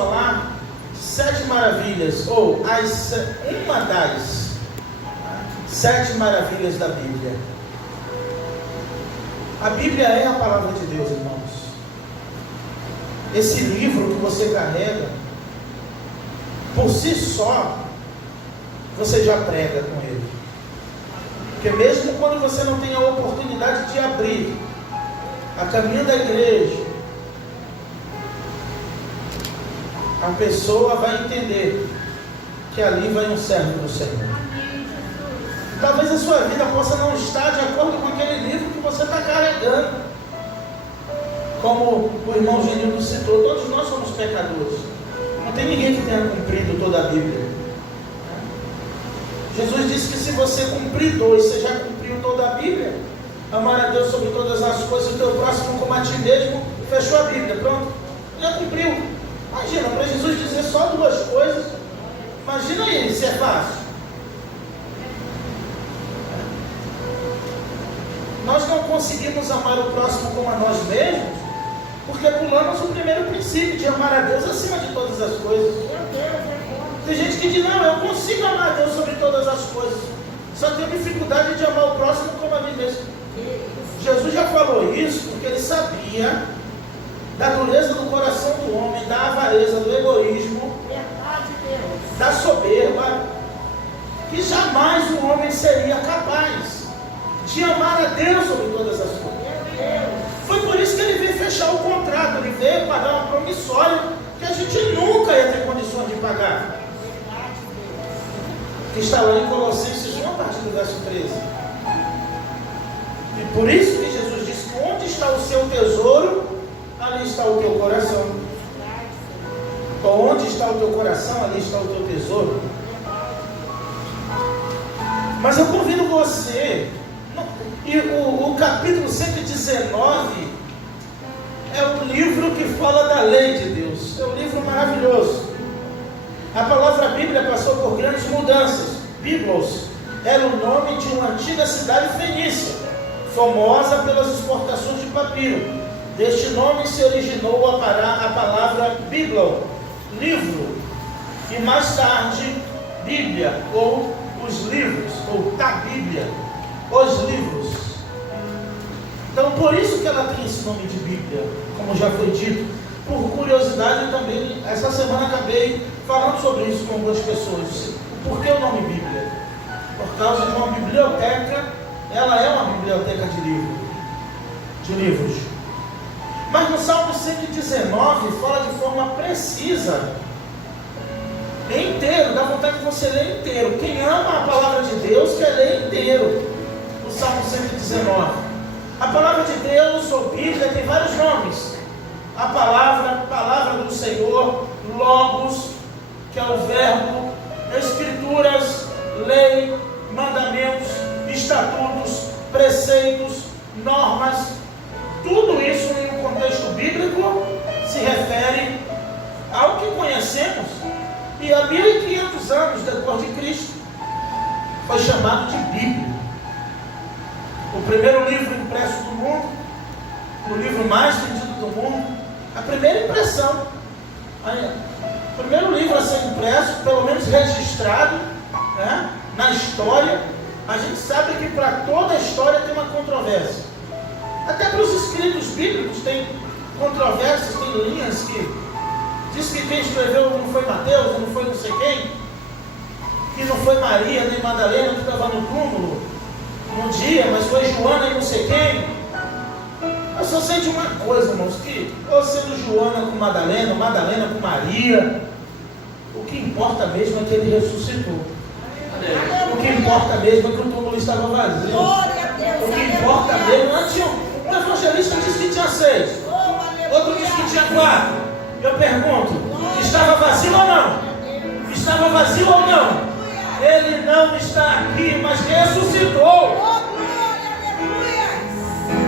falar de 7 maravilhas, ou uma das 7 maravilhas da Bíblia. A Bíblia é a palavra de Deus, irmãos. Esse livro que você carrega, por si só, você já prega com ele. Porque mesmo quando você não tem a oportunidade de abrir a caminho da igreja, a pessoa vai entender que ali vai um servo do Senhor. Talvez a sua vida possa não estar de acordo com aquele livro que você está carregando. Como o irmão Genildo citou, todos nós somos pecadores. Não tem ninguém que tenha cumprido toda a Bíblia. Jesus disse que se você cumprir 2, você já cumpriu toda a Bíblia. Amar a Deus sobre todas as coisas, o teu próximo como a ti mesmo, fechou a Bíblia, pronto, já cumpriu. Imagina, para Jesus dizer só 2 coisas, imagina aí se é fácil. Nós não conseguimos amar o próximo como a nós mesmos, porque pulamos o primeiro princípio de amar a Deus acima de todas as coisas. Tem gente que diz, não, eu consigo amar a Deus sobre todas as coisas, só tenho dificuldade de amar o próximo como a mim mesmo. Jesus já falou isso porque ele sabia da dureza do coração do homem, da avareza, do egoísmo, da soberba, que jamais o homem seria capaz de amar a Deus sobre todas as coisas. Foi por isso que ele veio fechar o contrato, ele veio pagar uma promissória que a gente nunca ia ter condições de pagar. Que está lá em Colossenses 1, a partir do verso 13. E por isso que Jesus disse que onde está o seu tesouro, ali está o teu coração. Onde está o teu coração, ali está o teu tesouro. Mas eu convido você, e o capítulo 119 é um livro que fala da lei de Deus. É um livro maravilhoso. A palavra Bíblia passou por grandes mudanças. Biblos era o nome de uma antiga cidade fenícia, famosa pelas exportações de papiro. Deste nome se originou a palavra Bíblia, livro, e mais tarde Bíblia, ou os livros, ou da Bíblia, os livros. Então por isso que ela tem esse nome de Bíblia, como já foi dito. Por curiosidade também, essa semana acabei falando sobre isso com algumas pessoas. Por que o nome Bíblia? Por causa de uma biblioteca, ela é uma biblioteca de livros. Mas no Salmo 119 fala de forma precisa, inteiro, dá vontade de você ler inteiro. Quem ama a palavra de Deus quer ler inteiro o Salmo 119. A palavra de Deus, ou Bíblia, tem vários nomes. A palavra do Senhor, Logos, que é o verbo, Escrituras, lei, mandamentos, estatutos, preceitos, normas, tudo isso em um contexto bíblico se refere ao que conhecemos. E há 1500 anos depois de Cristo foi chamado de Bíblia. O primeiro livro impresso do mundo, o livro mais vendido do mundo, a primeira impressão, o primeiro livro a ser impresso, pelo menos registrado, né, na história. A gente sabe que para toda a história tem uma controvérsia. Até para os escritos bíblicos tem controvérsias, tem linhas que diz que quem escreveu não foi Mateus, não foi não sei quem, que não foi Maria nem Madalena que estava no túmulo no dia, mas foi Joana e não sei quem. Eu só sei de uma coisa, irmãos, que ou sendo Joana com Madalena, Madalena com Maria, o que importa mesmo é que ele ressuscitou. O que importa mesmo é que o túmulo estava vazio. O que importa mesmo, um evangelista disse que tinha 6, outro disse que tinha 4. Eu pergunto, estava vazio ou não? Estava vazio ou não? Ele não está aqui, mas ressuscitou.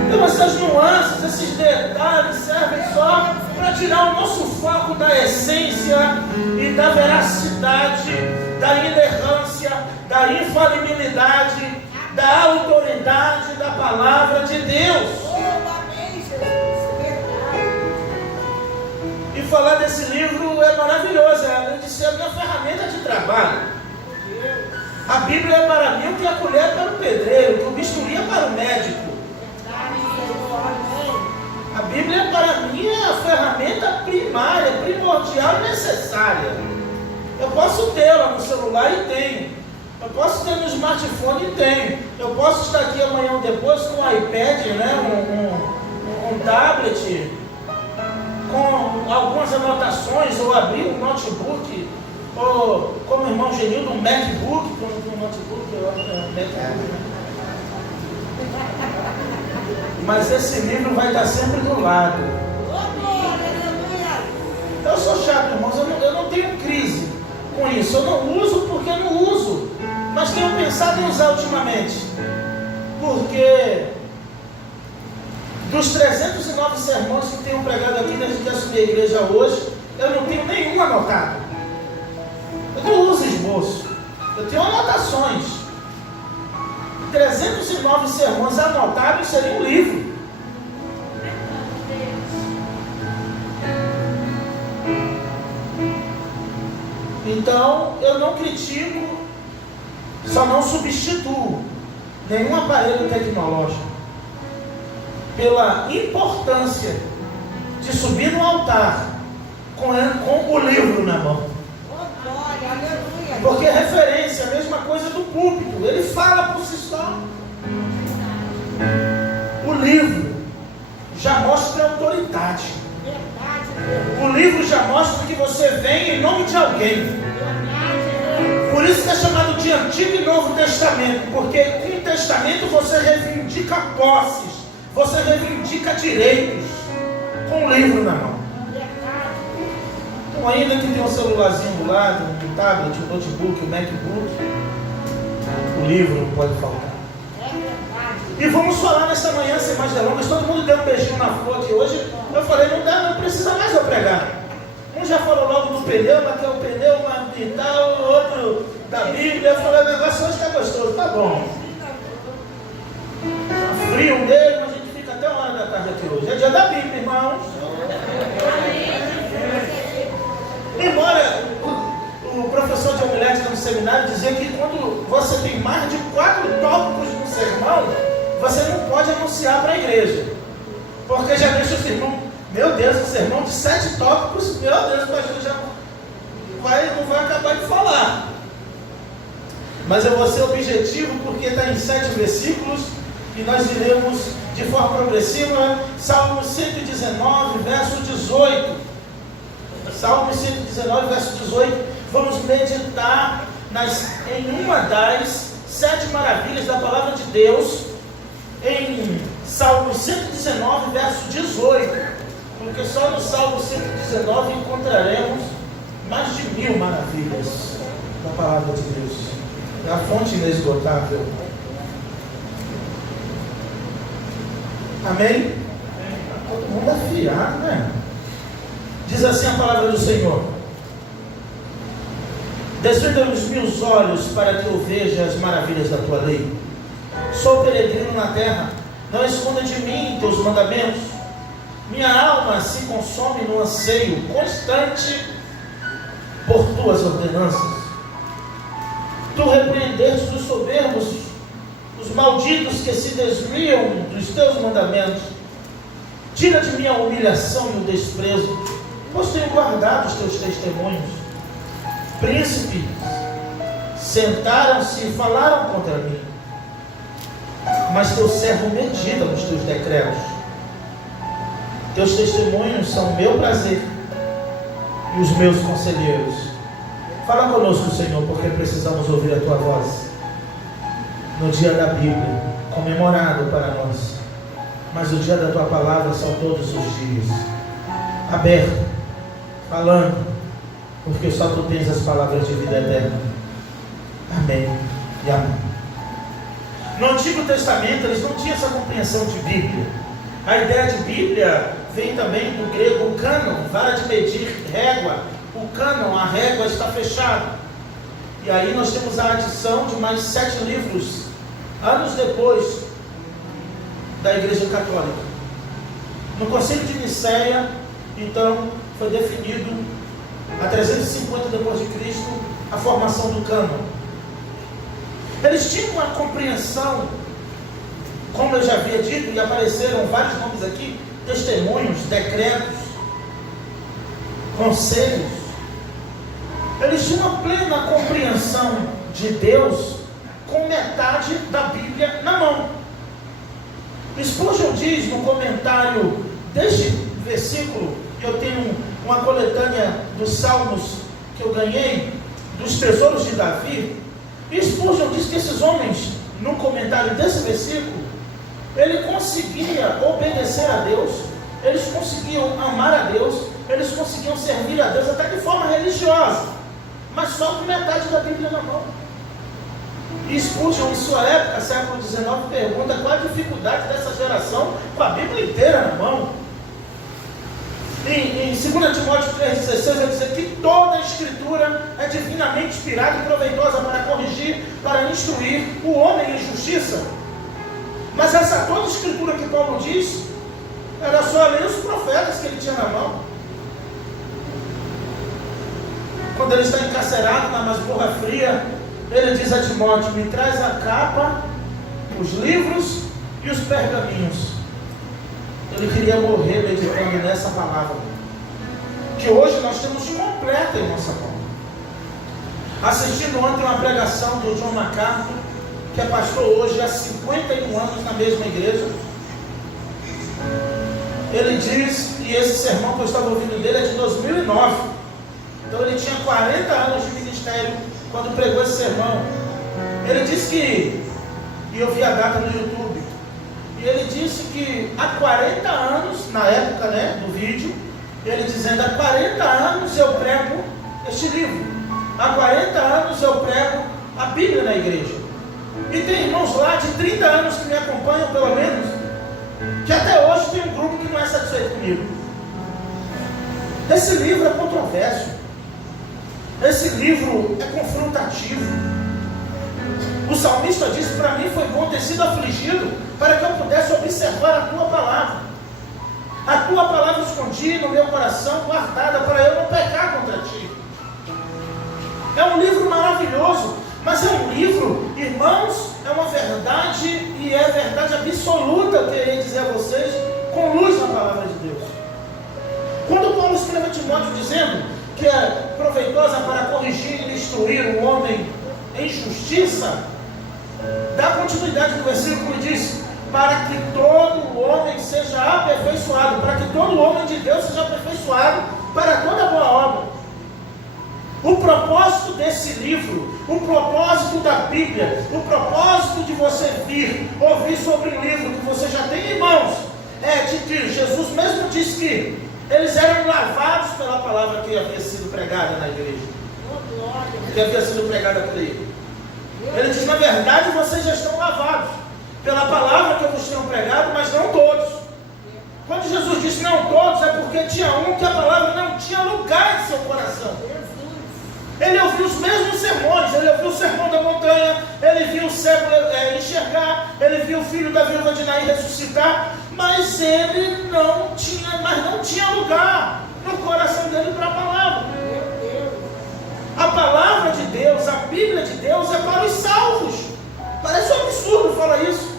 Então essas nuances, esses detalhes servem só para tirar o nosso foco da essência e da veracidade, da inerrância, da infalibilidade, da autoridade da palavra de Deus. E falar desse livro é maravilhoso, além de ser a minha ferramenta de trabalho. A Bíblia é para mim o que a colher é para o pedreiro, o que o bisturi é para o médico. A Bíblia é para mim a ferramenta primária, primordial e necessária. Eu posso tê-la no celular e tenho. Eu posso ter no smartphone e tenho. Eu posso estar aqui amanhã ou depois com um iPad, né? um tablet, com algumas anotações, ou abrir um notebook, ou como o irmão Genildo, um MacBook, com um notebook, mas esse livro vai estar sempre do lado. Eu sou chato, irmãos, eu não tenho crise com isso. Eu não uso porque não uso, mas tenho pensado em usar ultimamente, porque dos 309 sermões que tenho pregado aqui desde que assumi a igreja hoje, eu não tenho nenhum anotado. Eu não uso esboço, eu tenho anotações. 309 sermões anotados seria um livro. Então, eu não critico, só não substituo nenhum aparelho tecnológico pela importância de subir no altar com o livro na mão. Porque referência, a mesma coisa do púlpito, ele fala por si só. O livro já mostra autoridade. O livro já mostra que você vem em nome de alguém. Por isso que é chamado de Antigo e Novo Testamento, porque com o Testamento você reivindica posses, você reivindica direitos, com o livro na mão. Então, ainda que tenha um celularzinho do lado, um tablet, um notebook, um MacBook, o livro não pode faltar. E vamos falar nesta manhã, sem mais delongas. Todo mundo deu um beijinho na flor aqui hoje. Eu falei, não precisa mais eu pregar. Um já falou logo do pneu, mas que é o pneu, mas e tal, o outro da Bíblia. Eu falei, o negócio hoje está gostoso, tá bom. Tá frio mesmo, a gente fica até 1h da tarde aqui hoje. É dia da Bíblia, irmãos. Embora o professor de homilética no seminário dizia que quando você tem mais de 4 tópicos no sermão, você não pode anunciar para a igreja, porque já deixa o sermão, meu Deus, o sermão de 7 tópicos, meu Deus, o pastor já não vai acabar de falar. Mas eu vou ser objetivo porque está em 7 versículos e nós iremos de forma progressiva. Salmo 119, verso 18. Salmo 119, verso 18. Vamos meditar em uma das 7 maravilhas da palavra de Deus, em Salmo 119, verso 18, porque só no Salmo 119 encontraremos mais de 1000 maravilhas da palavra de Deus, da fonte inesgotável. Amém? Todo mundo afiado, né? Diz assim a palavra do Senhor: desvenda os meus olhos para que eu veja as maravilhas da tua lei. Sou peregrino na terra, não esconda de mim teus mandamentos. Minha alma se consome no anseio constante por tuas ordenanças. Tu repreendeste os soberbos, os malditos que se desviam dos teus mandamentos. Tira de mim a humilhação e o desprezo, pois tenho guardado os teus testemunhos. Príncipes sentaram-se e falaram contra mim, mas teu servo medita nos teus decretos. Teus testemunhos são o meu prazer e os meus conselheiros. Fala conosco, Senhor, porque precisamos ouvir a tua voz no dia da Bíblia, comemorado para nós, mas o dia da tua palavra são todos os dias. Aberto, falando, porque só tu tens as palavras de vida eterna. Amém e amém. No Antigo Testamento eles não tinham essa compreensão de Bíblia. A ideia de Bíblia vem também do grego cânon, vara de medir, régua. O cânon, a régua está fechada. E aí nós temos a adição de mais 7 livros, anos depois da Igreja Católica. No Concílio de Nicéia, então, foi definido a 350 depois de Cristo a formação do cânon. Eles tinham uma compreensão, como eu já havia dito, e apareceram vários nomes aqui, testemunhos, decretos, conselhos. Eles tinham uma plena compreensão de Deus com metade da Bíblia na mão. Spurgeon diz no comentário deste versículo, eu tenho uma coletânea dos salmos que eu ganhei, dos tesouros de Davi, e Spurgeon diz que esses homens, no comentário desse versículo, ele conseguia obedecer a Deus, eles conseguiam amar a Deus, eles conseguiam servir a Deus até de forma religiosa, mas só com metade da Bíblia na mão. E Spurgeon, em sua época, século XIX, pergunta qual a dificuldade dessa geração com a Bíblia inteira na mão. Em 2 Timóteo 3,16 vai dizer que toda a Escritura é divinamente inspirada e proveitosa para corrigir, para instruir o homem em justiça. Mas essa toda a Escritura que Paulo diz, era só ler os profetas que ele tinha na mão. Quando ele está encarcerado na masmorra fria, ele diz a Timóteo: me traz a capa, os livros e os pergaminhos. Ele queria morrer meditando nessa palavra, que hoje nós temos completa em nossa mão. Assistindo ontem uma pregação do John MacArthur, que é pastor hoje há 51 anos na mesma igreja. Ele diz, e esse sermão que eu estava ouvindo dele é de 2009, então ele tinha 40 anos de ministério quando pregou esse sermão. Ele disse que, e eu vi a data no YouTube, e ele disse que há 40 anos, na época do vídeo, ele dizendo: há 40 anos eu prego este livro, há 40 anos eu prego a Bíblia na igreja. E tem irmãos lá de 30 anos que me acompanham, pelo menos, que até hoje tem um grupo que não é satisfeito comigo. Esse livro é controverso, esse livro é confrontativo. O salmista disse: para mim foi bom ter sido afligido, para que eu pudesse observar a tua palavra. A tua palavra escondi no meu coração, guardada, para eu não pecar contra ti. É um livro maravilhoso, mas é um livro, irmãos, é uma verdade, e é verdade absoluta, eu queria dizer a vocês, com luz na palavra de Deus. Quando Paulo escreve a Timóteo dizendo que é proveitosa para corrigir e instruir o homem em justiça, dá continuidade no versículo e diz: para que todo homem seja aperfeiçoado, para que todo homem de Deus seja aperfeiçoado para toda boa obra. O propósito desse livro, o propósito da Bíblia, o propósito de você vir ouvir sobre um livro que você já tem em mãos, é de que Jesus mesmo disse que eles eram lavados pela palavra que havia sido pregada na igreja, que havia sido pregada por ele. Ele diz: na verdade vocês já estão lavados pela palavra que eu vos tenho pregado, mas não todos. Quando Jesus disse não todos, é porque tinha um que a palavra não tinha lugar em seu coração. Ele ouviu os mesmos sermões, ele ouviu o sermão da montanha, ele viu o cego enxergar, ele viu o filho da viúva de Naim ressuscitar, mas ele não tinha lugar no coração dele para a palavra. A palavra de Deus, a Bíblia de Deus é para os salvos. Parece um absurdo falar isso,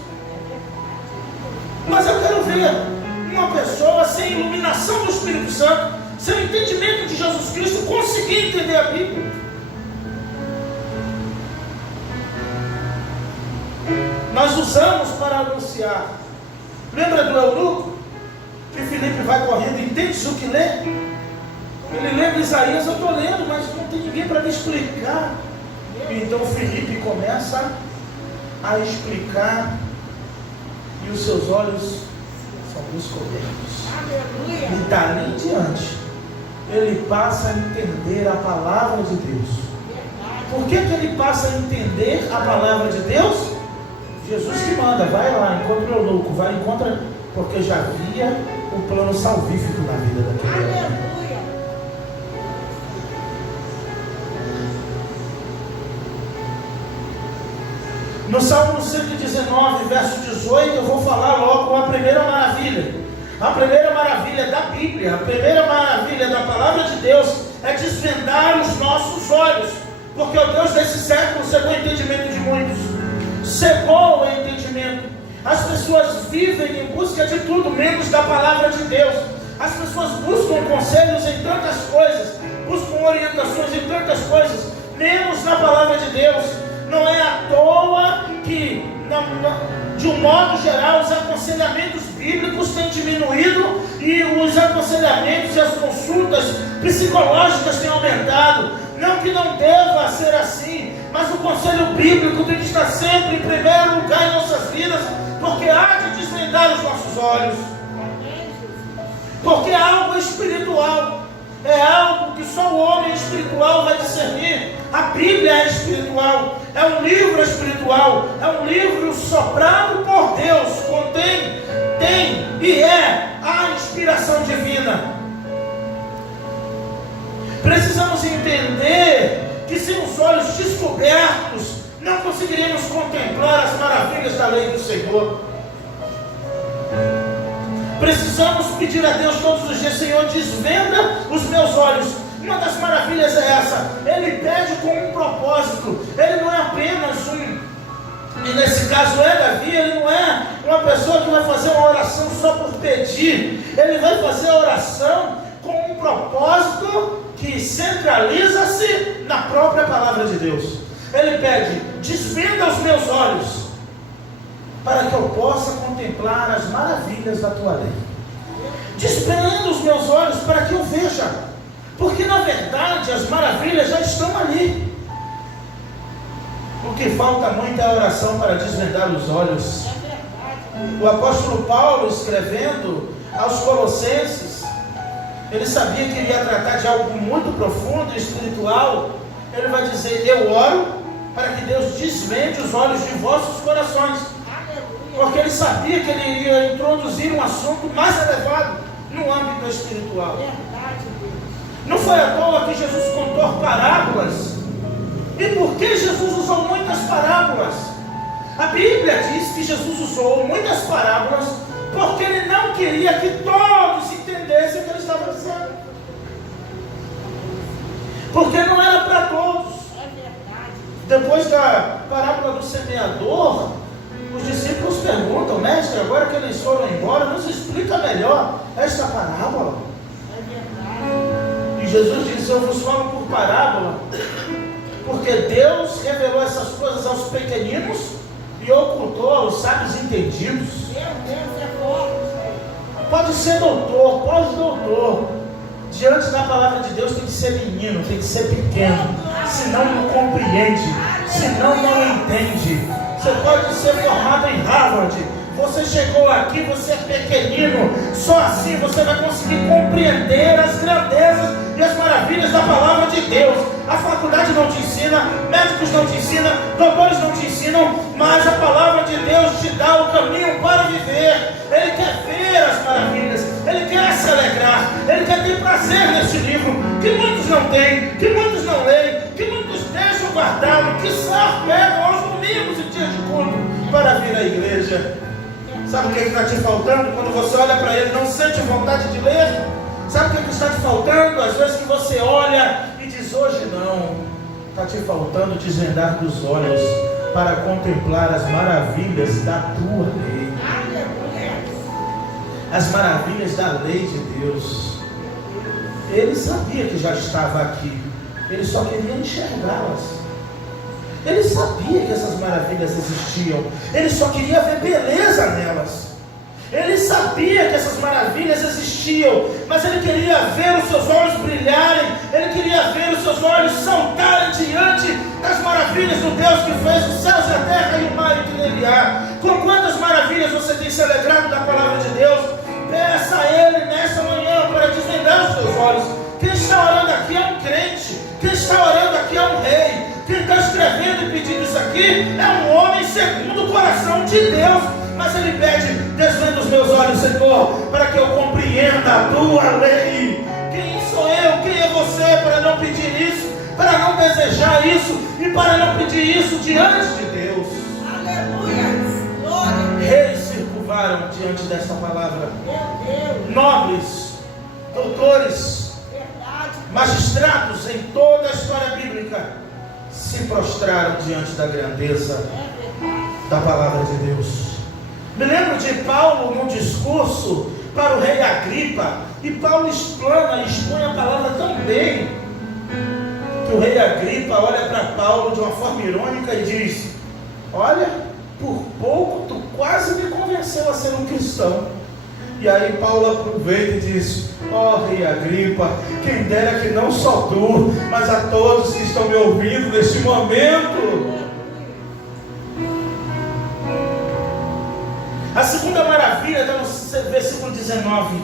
mas eu quero ver uma pessoa sem iluminação do Espírito Santo, sem entendimento de Jesus Cristo, conseguir entender a Bíblia. Nós usamos para anunciar. Lembra do eunuco? Que Filipe vai correndo, entende o que lê? Ele lembra Isaías: eu estou lendo, mas não tem ninguém para me explicar. Então Filipe começa a explicar, e os seus olhos são descobertos. E dali em diante, ele passa a entender a palavra de Deus. Por que ele passa a entender a palavra de Deus? Jesus que manda: vai lá, encontra o eunuco, vai, encontra, porque já havia o plano salvífico na vida daquele homem. No Salmo 119, verso 18, eu vou falar logo a primeira maravilha. A primeira maravilha da Bíblia, a primeira maravilha da palavra de Deus é desvendar os nossos olhos, porque o Deus desse século cegou o entendimento de muitos, cegou o entendimento. As pessoas vivem em busca de tudo menos da palavra de Deus. As pessoas buscam conselhos em tantas coisas, buscam orientações em tantas coisas, menos na palavra de Deus. Não é à toa que, de um modo geral, os aconselhamentos bíblicos têm diminuído e os aconselhamentos e as consultas psicológicas têm aumentado. Não que não deva ser assim, mas o conselho bíblico tem que estar sempre em primeiro lugar em nossas vidas, porque há de desvendar os nossos olhos, porque é algo espiritual, é algo que só o homem espiritual vai discernir. A Bíblia é espiritual, é um livro espiritual, é um livro soprado por Deus, contém, tem e é a inspiração divina. Precisamos entender que sem os olhos descobertos não conseguiremos contemplar as maravilhas da lei do Senhor. Precisamos pedir a Deus todos os dias: Senhor, desvenda os meus olhos. Uma das maravilhas é essa: Ele pede com um propósito. Ele não é apenas e nesse caso é Davi, ele não é uma pessoa que vai fazer uma oração só por pedir. Ele vai fazer a oração com um propósito que centraliza-se na própria palavra de Deus. Ele pede: desvenda os meus olhos, para que eu possa contemplar as maravilhas da tua lei. Desvenda os meus olhos para que eu veja, porque na verdade as maravilhas já estão ali. O que falta muito é a oração para desvendar os olhos. O apóstolo Paulo, escrevendo aos Colossenses, ele sabia que iria tratar de algo muito profundo e espiritual. Ele vai dizer: eu oro para que Deus desvende os olhos de vossos corações, porque ele sabia que ele iria introduzir um assunto mais elevado no âmbito espiritual. Não foi à toa que Jesus contou parábolas. E por que Jesus usou muitas parábolas? A Bíblia diz que Jesus usou muitas parábolas porque ele não queria que todos entendessem o que ele estava dizendo, porque não era para todos. Depois da parábola do semeador, os discípulos perguntam: mestre, agora que eles foram embora, nos explica melhor esta parábola. E Jesus disse: eu vos falo por parábola, porque Deus revelou essas coisas aos pequeninos e ocultou aos sábios entendidos. Pode ser doutor, pós-doutor, diante da palavra de Deus tem que ser menino, tem que ser pequeno, senão não compreende, senão não entende. Você pode ser formado em Harvard, você chegou aqui, você é pequenino, só assim você vai conseguir compreender as grandezas e as maravilhas da palavra de Deus. A faculdade não te ensina, médicos não te ensinam, doutores não te ensinam, mas a palavra de Deus te dá o caminho para viver. Ele quer ver as maravilhas, ele quer se alegrar, ele quer ter prazer neste livro, que muitos não têm, que muitos não leem, que muitos deixam guardado, que só pegam aos domingos e dias de culto para vir à igreja. Sabe o que está te faltando? Quando você olha para ele, não sente vontade de ler? Sabe o que está te faltando? Às vezes que você olha e diz: hoje não. Está te faltando desvendar dos olhos para contemplar as maravilhas da tua lei. As maravilhas da lei de Deus. Ele sabia que já estava aqui, ele só queria enxergá-las. Ele sabia que essas maravilhas existiam, ele só queria ver beleza nelas. Ele sabia que essas maravilhas existiam, mas ele queria ver os seus olhos brilharem, ele queria ver os seus olhos saltarem diante das maravilhas do Deus que fez os céus e a terra e o mar e que nele há. Com quantas maravilhas você tem se alegrado da palavra de Deus? Peça a Ele nessa manhã para desvendar os seus olhos. Quem está orando aqui é um crente, quem está orando aqui é um rei, quem está escrevendo e pedindo isso aqui é um homem segundo o coração de Deus. Mas ele pede: desvenda os meus olhos, Senhor, para que eu compreenda a tua lei. Quem sou eu, quem é você para não pedir isso, para não desejar isso e para não pedir isso diante de Deus? Aleluia! Glória! Reis se curvaram diante diante desta palavra. Nobres, doutores, magistrados em toda a história bíblica se prostraram diante da grandeza da palavra de Deus. Me lembro de Paulo num discurso para o rei Agripa, e Paulo explana e expõe a palavra tão bem, que o rei Agripa olha para Paulo de uma forma irônica e diz: olha, por pouco tu quase me convenceu a ser um cristão. E aí Paulo aproveita e diz: ó rei Agripa, quem dera que não só tu, mas a todos que estão me ouvindo neste momento. A segunda maravilha está no versículo 19: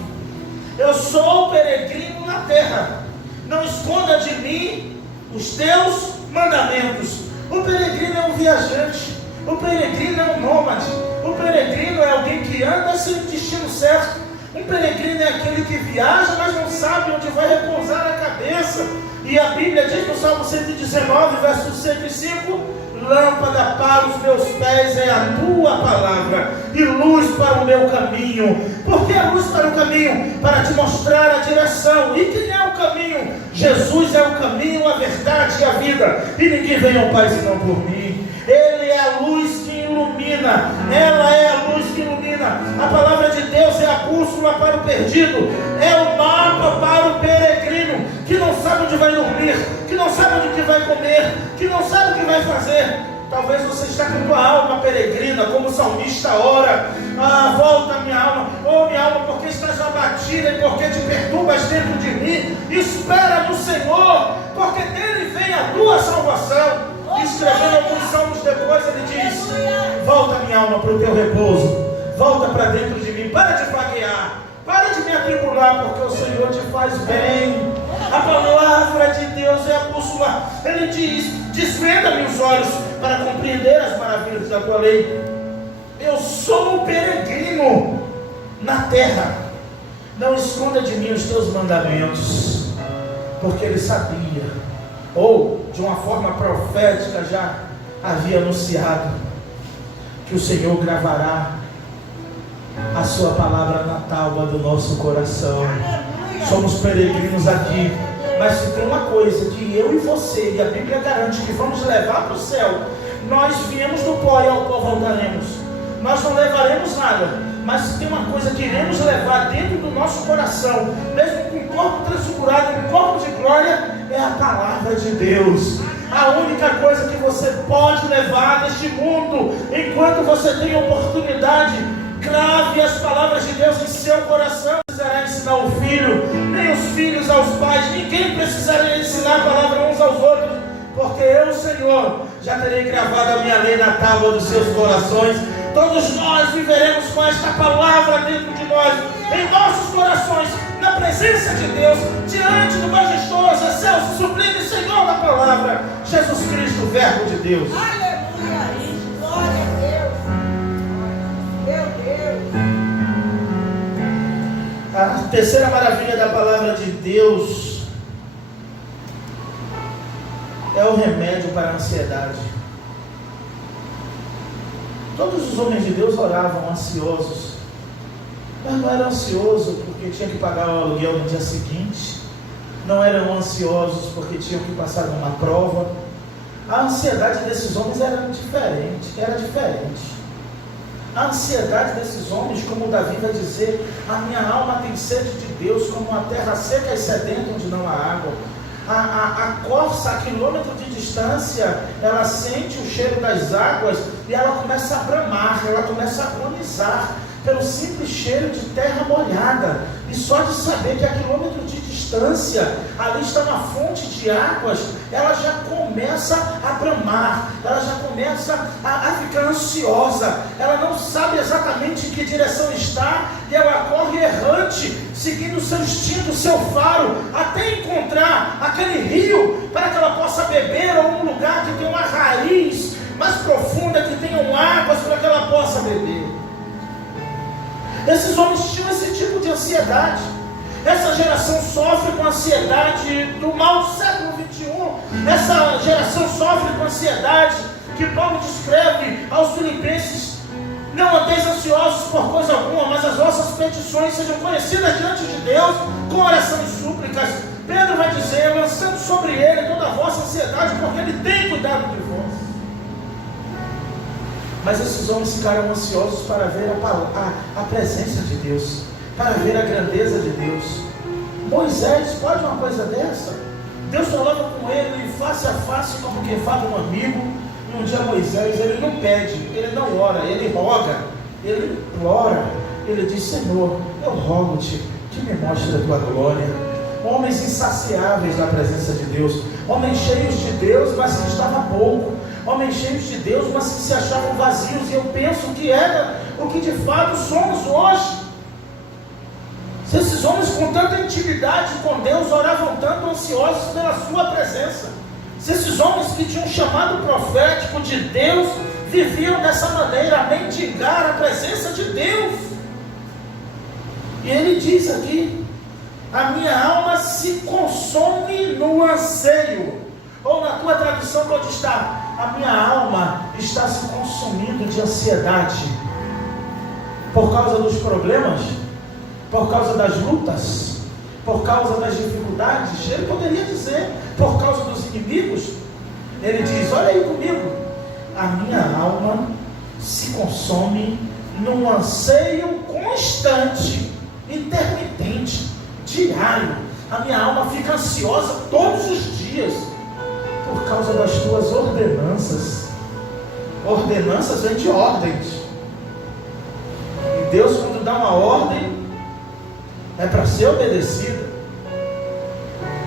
eu sou peregrino na terra, não esconda de mim os teus mandamentos. O peregrino é um viajante, o peregrino é um nômade, o peregrino é alguém que anda sem destino certo. Um peregrino é aquele que viaja, mas não sabe onde vai repousar a cabeça. E a Bíblia diz no Salmo 119, verso 105: lâmpada para os meus pés é a tua palavra, e luz para o meu caminho. Por que a luz para o caminho? Para te mostrar a direção. E quem é o caminho? Jesus é o caminho, a verdade e a vida, e ninguém vem ao Pai senão por mim. Ele é a luz que ilumina, ela é a luz que ilumina. A palavra de Deus é a bússola para o perdido, é o mapa para o peregrino que não sabe onde vai dormir, que não sabe onde que vai comer, que não sabe o que vai fazer. Talvez você está com tua alma peregrina, como o salmista ora: volta minha alma, minha alma, porque estás abatida e porque te perturbas dentro de mim. Espera no Senhor, porque dele vem a tua salvação. Escrevendo alguns salmos depois, ele diz: volta minha alma para o teu repouso, volta para dentro de mim, para de vaguear, para de me atribular, porque o Senhor te faz bem. A palavra de Deus é a bússola. Ele diz: desvenda-me os olhos para compreender as maravilhas da tua lei. Eu sou um peregrino na terra, não esconda de mim os teus mandamentos. Porque ele sabia, ou de uma forma profética já havia anunciado, que o Senhor gravará a sua palavra na tábua do nosso coração. Somos peregrinos aqui, mas se tem uma coisa que eu e você, e a Bíblia garante que vamos levar para o céu: nós viemos do pó e ao pó voltaremos. Nós não levaremos nada, mas se tem uma coisa que iremos levar dentro do nosso coração, mesmo com o corpo transfigurado, um corpo de glória, é a palavra de Deus. A única coisa que você pode levar deste mundo, enquanto você tem oportunidade, grave as palavras de Deus em seu coração. Não precisará ensinar o filho, nem os filhos aos pais, ninguém precisará ensinar a palavra uns aos outros, porque eu, Senhor, já terei gravado a minha lei na tábua dos seus corações. Todos nós viveremos com esta palavra dentro de nós, em nossos corações, na presença de Deus, diante do majestoso, excelso, sublime Senhor da palavra, Jesus Cristo, Verbo de Deus. Aleluia! Glória a Deus! Meu Deus! A terceira maravilha da palavra de Deus é o remédio para a ansiedade. Todos os homens de Deus oravam ansiosos, mas não eram ansiosos porque tinham que pagar o aluguel no dia seguinte, não eram ansiosos porque tinham que passar numa prova. A ansiedade desses homens era diferente. A ansiedade desses homens, como Davi vai dizer: a minha alma tem sede de Deus, como uma terra seca e sedenta onde não há água. A corça, a quilômetro de distância, ela sente o cheiro das águas e ela começa a bramar, ela começa a agonizar pelo simples cheiro de terra molhada. E só de saber que a quilômetro de distância ali está uma fonte de águas, ela já começa a bramar, ela já começa a ficar ansiosa. Ela não sabe exatamente em que direção está e ela corre errante, seguindo o seu instinto, o seu faro, até encontrar aquele rio para que ela possa beber, ou um lugar que tem uma raiz mais profunda, que tenham águas para que ela possa beber. Esses homens tinham esse tipo de ansiedade. Essa geração sofre com a ansiedade do mal do século 21. Essa geração sofre com a ansiedade que Paulo descreve aos Filipenses Não andeis ansiosos por coisa alguma, mas as vossas petições sejam conhecidas diante de Deus, com oração e súplicas. Pedro vai dizer, lançando sobre ele toda a vossa ansiedade, porque ele tem cuidado de vós. Mas esses homens ficaram ansiosos para ver a presença de Deus, para ver a grandeza de Deus. Moisés, pode uma coisa dessa? Deus falava com ele face a face, como quem fala um amigo. Um dia Moisés, ele não pede, ele não ora, ele roga, ele implora. Ele diz, Senhor, eu rogo-te que me mostre a tua glória. Homens insaciáveis na presença de Deus, homens cheios de Deus, mas que estava pouco, homens cheios de Deus, mas que se achavam vazios. E eu penso que era o que de fato somos hoje. Se esses homens com tanta intimidade com Deus oravam tanto ansiosos pela sua presença, se esses homens que tinham um chamado profético de Deus viviam dessa maneira, a mendigar a presença de Deus. E ele diz aqui, a minha alma se consome no anseio. Ou na tua tradução pode estar, a minha alma está se consumindo de ansiedade. Por causa dos problemas, por causa das lutas, por causa das dificuldades. Ele poderia dizer, por causa dos inimigos. Ele diz, olha aí comigo, a minha alma se consome num anseio constante, intermitente, diário. A minha alma fica ansiosa todos os dias, por causa das tuas ordenanças. Ordenanças vem de ordens. E Deus, quando dá uma ordem, é para ser obedecida.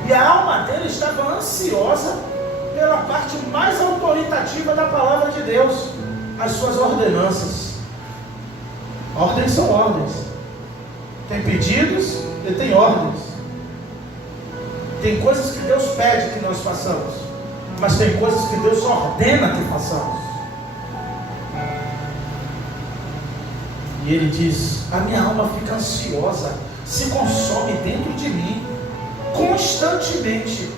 E a alma dele estava ansiosa pela parte mais autoritativa da palavra de Deus, as suas ordenanças. Ordens são ordens. Tem pedidos e tem ordens. Tem coisas que Deus pede que nós façamos, mas tem coisas que Deus ordena que façamos. E ele diz, a minha alma fica ansiosa, se consome dentro de mim, constantemente,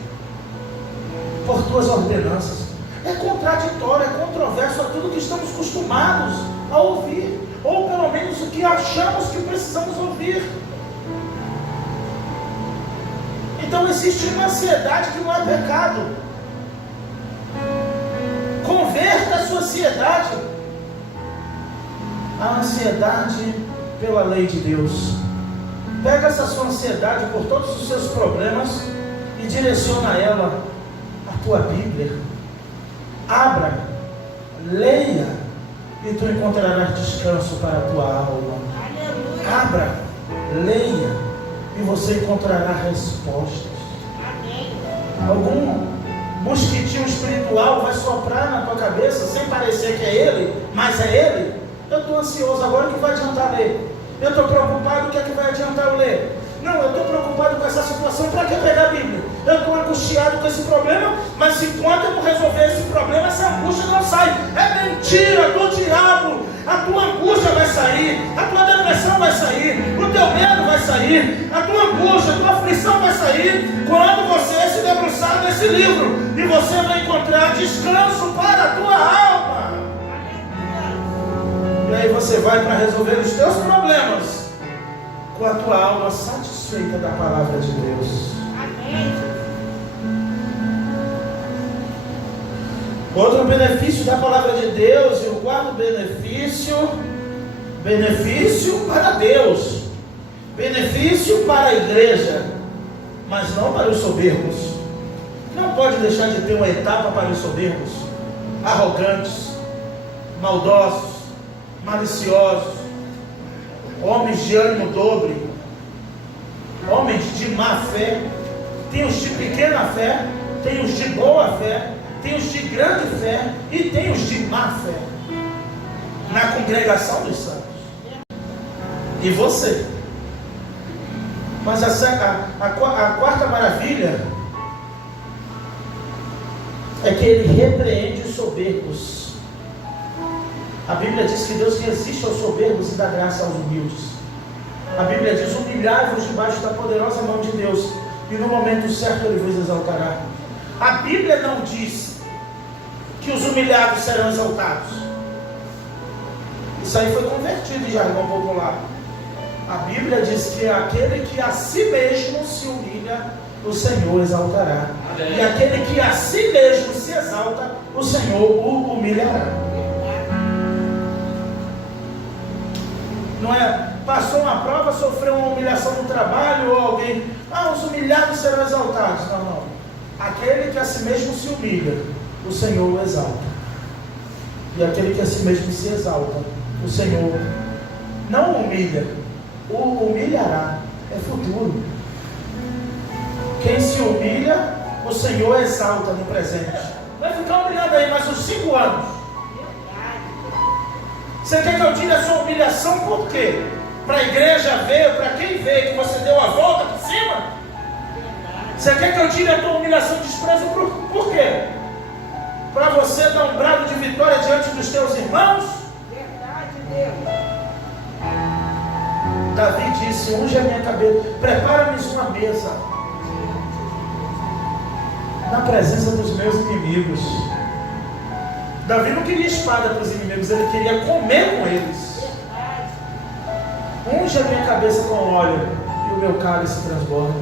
por tuas ordenanças. É contraditório, é controverso a tudo que estamos acostumados a ouvir, ou pelo menos o que achamos que precisamos ouvir. Então existe uma ansiedade que não é pecado. Converta a sua ansiedade à ansiedade pela lei de Deus. Pega essa sua ansiedade por todos os seus problemas e direciona ela à tua Bíblia. Abra, leia, e tu encontrarás descanso para a tua alma. Abra, leia, e você encontrará respostas. Algum mosquitinho espiritual vai soprar na tua cabeça, sem parecer que é ele, mas é ele. Eu estou ansioso agora, o que vai adiantar ler? Eu estou preocupado, o que é que vai adiantar eu ler? Não, eu estou preocupado com essa situação, para que pegar a Bíblia? Eu estou angustiado com esse problema, mas enquanto eu não resolver esse problema, essa angústia não sai. É mentira do diabo. A tua angústia vai sair, a tua depressão vai sair, o teu medo vai sair, a tua angústia, a tua aflição vai sair, quando você se debruçar nesse livro, e você vai encontrar descanso para a tua alma. E aí você vai para resolver os teus problemas com a tua alma satisfeita da palavra de Deus. Amém. Outro benefício da palavra de Deus, e o quarto benefício para Deus, benefício para a igreja, mas não para os soberbos. Não pode deixar de ter uma etapa para os soberbos, arrogantes, maldosos, maliciosos, homens de ânimo dobre, homens de má fé. Tem os de pequena fé, tem os de boa fé, tem os de grande fé e tem os de má fé na congregação dos santos. E você? Mas a quarta maravilha é que ele repreende os soberbos. A Bíblia diz que Deus resiste aos soberbos e dá graça aos humildes. A Bíblia diz, humilhai-vos debaixo da poderosa mão de Deus, e no momento certo Ele vos exaltará. A Bíblia não diz que os humilhados serão exaltados. Isso aí foi convertido em jargão popular. A Bíblia diz que aquele que a si mesmo se humilha, o Senhor exaltará. E aquele que a si mesmo se exalta, o Senhor o humilhará. Não é? Passou uma prova, sofreu uma humilhação no trabalho, ou alguém, os humilhados serão exaltados. Não, não. Aquele que a si mesmo se humilha, o Senhor o exalta. E aquele que a si mesmo se exalta, o Senhor não humilha, o humilhará. É futuro. Quem se humilha, o Senhor exalta no presente. Vai ficar humilhado aí mais uns 5 anos. Você quer que eu tire a sua humilhação por quê? Para a igreja ver, para quem vê que você deu a volta por cima? Você quer que eu tire a tua humilhação e desprezo por quê? Para você dar um brado de vitória diante dos teus irmãos? Verdade, Deus. Davi disse: unge a minha cabeça, prepara-me uma mesa na presença dos meus inimigos. Davi não queria espada para os inimigos, ele queria comer com eles. Unge a minha cabeça com óleo e o meu cálice transborda.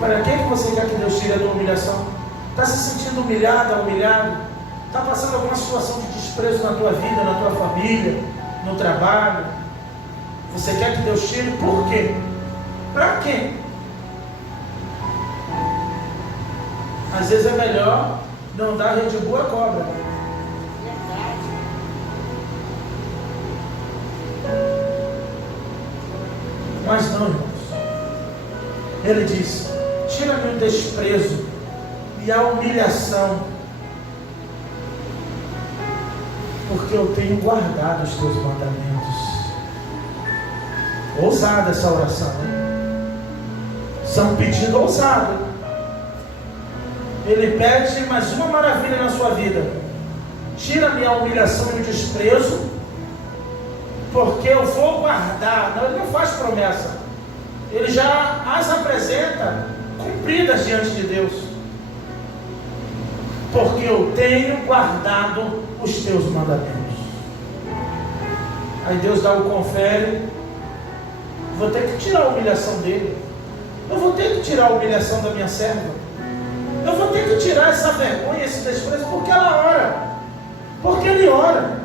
Para quem que você quer que Deus tire a tua humilhação? Está se sentindo humilhada, humilhado? Está passando alguma situação de desprezo na tua vida, na tua família, no trabalho? Você quer que Deus tire? Por quê? Para quê? Às vezes é melhor não dar Red Bull à cobra. Mas não, irmãos. Ele diz: tira-me o desprezo e a humilhação, porque eu tenho guardado os teus mandamentos. Ousada essa oração, hein? Isso é um pedido ousado. Ele pede mais uma maravilha na sua vida: tira-me a humilhação e o desprezo, porque eu vou guardar. Não, ele não faz promessa, ele já as apresenta cumpridas diante de Deus. Porque eu tenho guardado os teus mandamentos. Aí Deus dá o confere. Vou ter que tirar a humilhação dele. Eu vou ter que tirar a humilhação da minha serva. Eu vou ter que tirar essa vergonha, esse desprezo, porque ela ora, porque ele ora,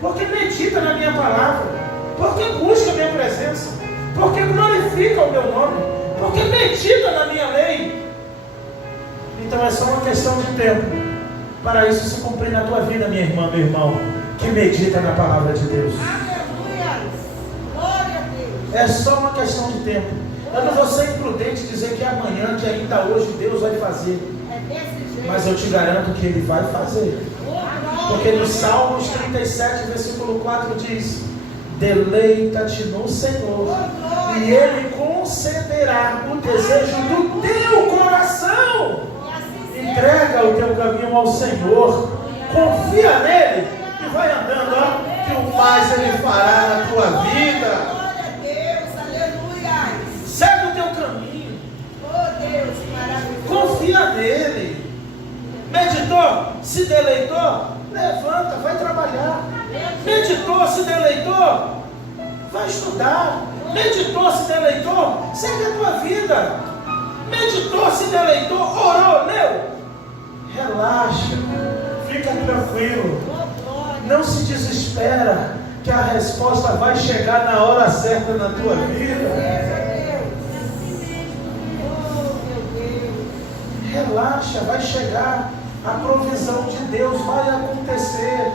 porque medita na minha palavra, porque busca a minha presença, porque glorifica o meu nome, porque medita na minha lei. Então é só uma questão de tempo para isso se cumprir na tua vida, minha irmã, meu irmão, que medita na palavra de Deus. Aleluia! Glória a Deus! É só uma questão de tempo. Eu não vou ser imprudente dizer que amanhã, que ainda hoje Deus vai fazer. É desse jeito. Mas eu te garanto que Ele vai fazer. Porque no Salmos 37, versículo 4 diz: deleita-te no Senhor, e Ele concederá o desejo do teu coração. Entrega o teu caminho ao Senhor, confia nele e vai andando, ó, que o mais Ele fará na tua vida. Glória a Deus, aleluia! Segue o teu caminho. Oh Deus, maravilhoso! Confia nele. Meditou, se deleitou, levanta, vai trabalhar. Meditou, se deleitou, vai estudar. Meditou, se deleitou, segue a tua vida. Meditou, se deleitou, orou, leu. Relaxa, fica tranquilo. Não se desespera, que a resposta vai chegar na hora certa na tua vida. Relaxa, vai chegar. A provisão de Deus vai acontecer.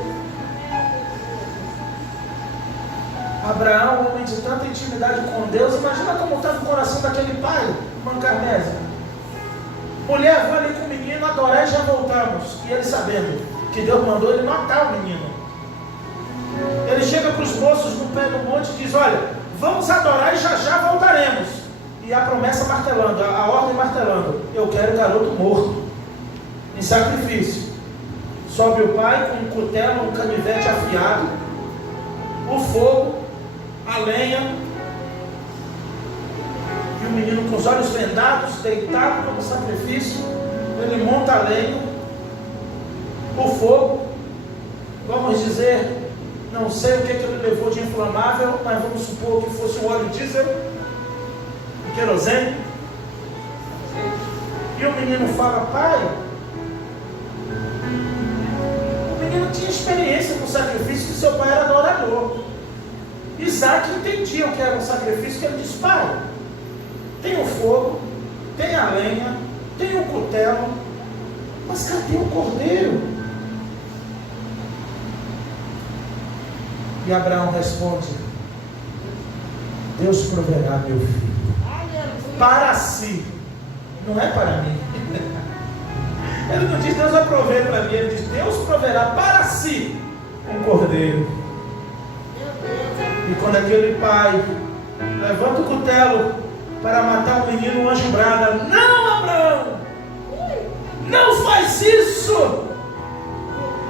Abraão, homem de tanta intimidade com Deus, imagina como estava o coração daquele pai, Mancarnésia. Mulher, vai ali com o menino, adorar e já voltamos. E ele sabendo que Deus mandou ele matar o menino. Ele chega para os moços no pé do monte e diz: olha, vamos adorar e já voltaremos. E a promessa martelando, a ordem martelando: eu quero o garoto morto, em sacrifício. Sobe o pai com um cutelo, um canivete afiado, o fogo, a lenha, e o menino com os olhos vendados, deitado como sacrifício. Ele monta a lenha, o fogo, vamos dizer, não sei o que ele levou de inflamável, mas vamos supor que fosse um óleo diesel, um querosene. E o menino fala: pai, o menino tinha experiência com o sacrifício, que seu pai era adorador. Isaac entendia o que era um sacrifício, que ele disse: pai, tem o fogo, tem a lenha, tem o cutelo, mas cadê o cordeiro? E Abraão responde: Deus proverá meu filho. Para si, não é para mim. Ele não diz Deus vai prover para mim, ele diz Deus proverá para si um cordeiro. E quando aquele pai levanta o cutelo para matar o menino, o anjo brada: não, Abraão, não faz isso.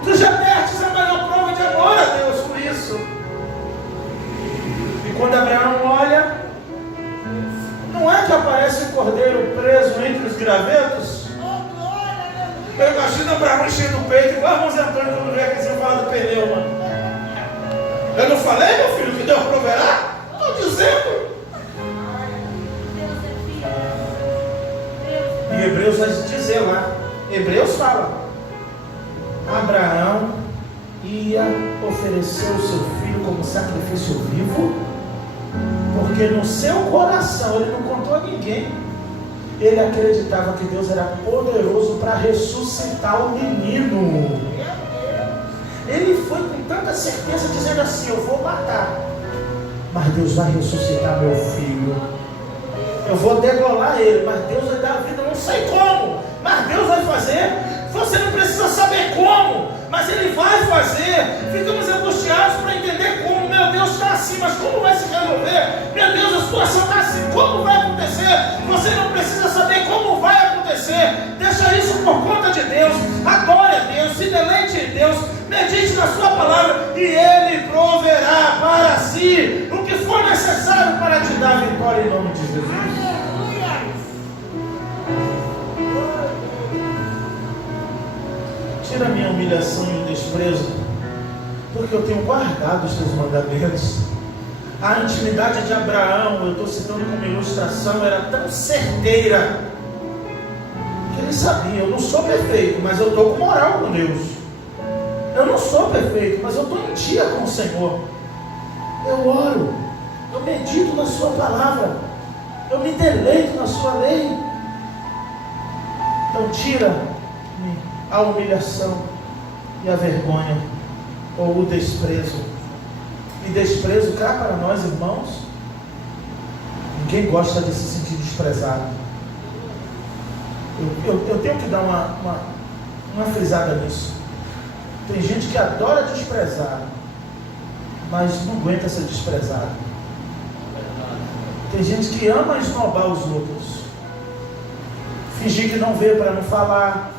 Tu já destes a maior prova de amor a Deus por isso. E quando Abraão olha, não é que aparece um cordeiro preso entre os gravetos? Eu imagino Abraão enchendo o peito, igual a irmão Antônio quando vê aqui você fala do pneu, mano. Eu não falei, meu filho, que Deus proverá? Estou dizendo. E Hebreus vai dizer lá, Hebreus fala: Abraão ia oferecer o seu filho como sacrifício vivo, porque no seu coração, ele não contou a ninguém, ele acreditava que Deus era poderoso para ressuscitar o menino. Ele foi com tanta certeza dizendo assim: eu vou matar, mas Deus vai ressuscitar meu filho. Eu vou degolar ele, mas Deus vai dar a vida, não sei como, mas Deus vai fazer. Você não precisa saber como, mas Ele vai fazer. Ficamos angustiados para entender como. Meu Deus, está assim, mas como vai se resolver? Meu Deus, a situação está assim, como vai acontecer? Você não precisa saber como vai acontecer. Deixa isso por conta de Deus. Adore a Deus, se deleite em Deus, medite na sua palavra e Ele proverá para si o que for necessário para te dar vitória em nome de Jesus. Tira a minha humilhação e o desprezo, porque eu tenho guardado os teus mandamentos. A intimidade de Abraão, eu estou citando como ilustração, era tão certeira que ele sabia: eu não sou perfeito, mas eu estou com moral com Deus. Eu não sou perfeito, mas eu estou em dia com o Senhor. Eu oro, eu medito na sua palavra, eu me deleito na sua lei. Então tira-me a humilhação e a vergonha, ou o desprezo. E desprezo cá para nós, irmãos, ninguém gosta de se sentir desprezado. Eu tenho que dar uma frisada nisso. Tem gente que adora desprezar, mas não aguenta ser desprezado. Tem gente que ama esnobar os outros, fingir que não vê para não falar,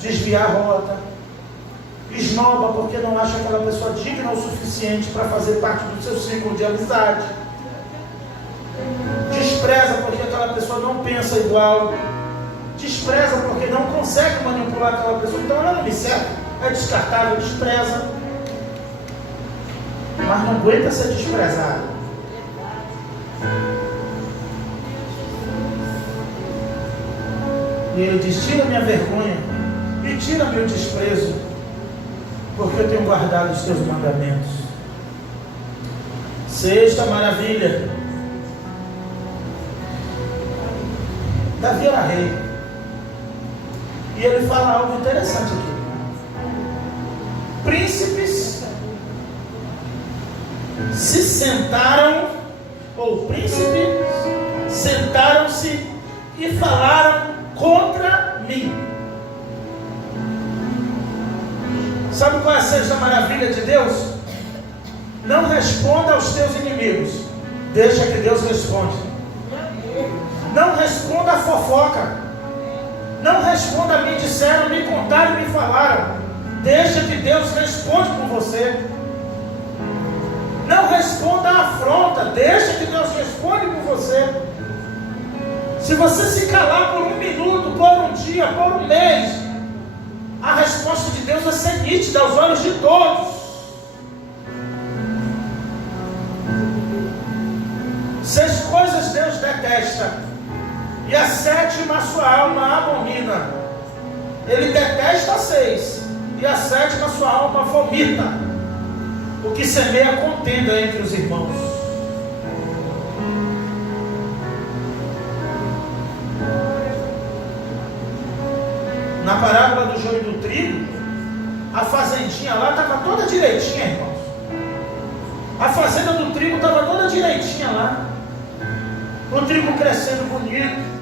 desviar a rota, esnoba porque não acha aquela pessoa digna o suficiente para fazer parte do seu ciclo de amizade, despreza porque aquela pessoa não pensa igual, despreza porque não consegue manipular aquela pessoa, então ela não me serve, é descartável, despreza, mas não aguenta ser desprezado. E ele diz: tira minha vergonha e tira meu desprezo, porque eu tenho guardado os teus mandamentos. Sexta maravilha: Davi era rei, e ele fala algo interessante aqui. Príncipes se sentaram, ou príncipes sentaram-se e falaram contra mim. Sabe qual é a sexta maravilha de Deus? Não responda aos teus inimigos, deixa que Deus responde. Não responda a fofoca, não responda a me disseram, me contaram, me falaram. Deixa que Deus responde por você. Não responda a afronta, deixa que Deus responde por você. Se você se calar por um minuto, por um dia, por um mês, A resposta de Deus vai ser nítida aos olhos de todos. 6 coisas Deus detesta, e a 7ª a sua alma abomina. Ele detesta 6, e a 7ª a sua alma vomita. O que semeia contenda entre os irmãos. Na parábola do joio e do trigo, a fazendinha lá estava toda direitinha, irmãos. A fazenda do trigo estava toda direitinha lá. O trigo crescendo bonito.